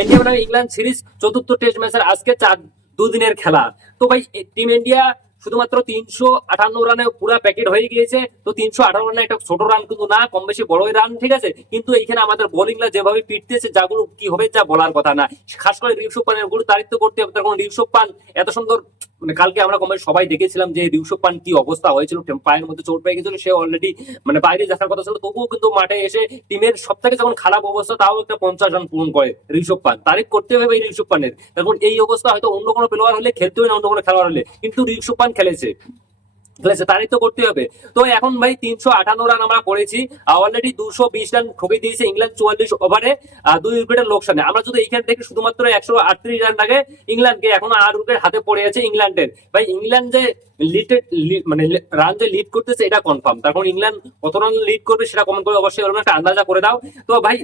India বনাম England series চতুর্থ test ম্যাচের আজকে 2 দিনের খেলা। তো ভাই টিম ইন্ডিয়া শুধুমাত্র 358 রানে পুরা প্যাকেট হয়ে গিয়েছে। তো 318 রানে একটা ছোট রান কিন্তু না, কম বেশি বড়ই রান, ঠিক আছে। কিন্তু এইখানে আমাদের বোলিংরা যেভাবে পিটতেছে, যাগুলো কি হবে যা বলার কথা না। খাস করে ঋষভ পানের গুলো তারিফ করতে হবে, তখন ঋষভ পান এত সুন্দর, মানে কালকে আমরা কম বেশি সবাই দেখেছিলাম যে ঋষভ পান কি অবস্থা হয়েছিল, পায়ের মধ্যে চোট পেয়ে গেছিল, সে অলরেডি মানে বাইরে দেখার কথা ছিল, তবুও কিন্তু মাঠে এসে টিমের সব থেকে যখন খারাপ অবস্থা তাও একটা 50 রান পূরণ করে ঋষভ পান। তারিফ করতে হবে এই ঋষভ পানের। এখন এই অবস্থা হয়তো অন্য কোনো প্লেয়ার হলে খেলতে হয় না, অন্য কোনো খেলোয়াড় হলে, কিন্তু ঋষভ পান খেলেছে, তারই তো করতে হবে। তো এখন ভাই 358 রান আমরা করেছি, অলরেডি 220 রান ঠকে দিয়েছে ইংল্যান্ড 44 ওভারে 2 উইকেটের লোকসানে। আমরা যদি এইখান থেকে শুধুমাত্র 138 রান লাগে ইংল্যান্ডকে, এখন 8 উইকেট হাতে পড়ে আছে ইংল্যান্ডের। ভাই ইংল্যান্ড যে মানে রান যে লিড করতেছে এটা কনফার্ম, তখন ইংল্যান্ড কত রান লিড করবে সেটা কমেন্ট করে অবশ্যই একটা আন্দাজা করে দাও। তো ভাই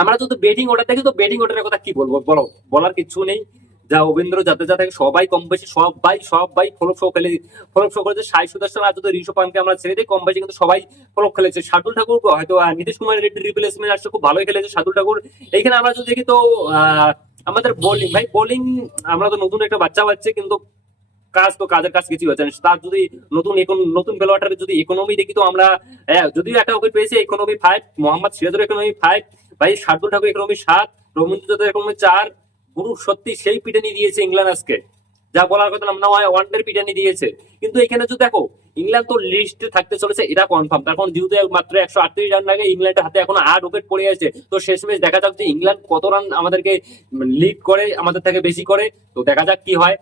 আমরা যদি ব্যাটিং অর্ডার দেখি, তো ব্যাটিং অর্ডারের কথা কি বলবো, বলো, বলার কিছু নেই। যা রবীন্দ্র জাদেজা থেকে সবাই কম বেশি সবাই ফলক শো করেছে। সাই সুদর্শন আর যদি ঋষভ পানকে আমরা ছেড়ে দিই, কম বেশি কিন্তু সবাই ফলক খেলেছে। শার্দুল ঠাকুর হয়তো নীতিশ কুমার রেড্ডির রিপ্লেসমেন্ট আসছে, খুব ভালোই খেলেছে শার্দুল ঠাকুর। এইখানে আমরা যদি দেখি তো আমাদের বোলিং, ভাই বোলিং আমরা তো নতুন একটা বাচ্চা পাচ্ছি, কিন্তু কাজের কাজ কিছুই হচ্ছে না। তার যদি নতুন প্লেয়ারটার যদি ইকোনমি দেখি, তো আমরা যদিও একটা উইকেট পেয়েছি, ইকোনমি 5, মোহাম্মদ সিরাজের ইকোনমি 5, ভাই শার্দুল ঠাকুর ইকোনমি 7, রবীন্দ্র জাদেজার ইকোনমি 4। গুরু সত্যি সেই পিটানি দিয়েছে ইংল্যান্ড আজকে, যা বলার কথা না হয় ওয়ানডের পিটানি দিয়েছে। কিন্তু এখানে যদি দেখো ইংল্যান্ড তো লিস্টে থাকতে চলেছে এটা কনফার্ম, তার কারণ যেহেতু মাত্র 138 রান লাগে, ইংল্যান্ডের হাতে এখন 8 উইকেট পড়ে আছে। তো শেষ ম্যাচ দেখা যাক যে ইংল্যান্ড কত রান আমাদেরকে লিড করে, আমাদের থেকে বেশি করে। তো দেখা যাক কি হয়।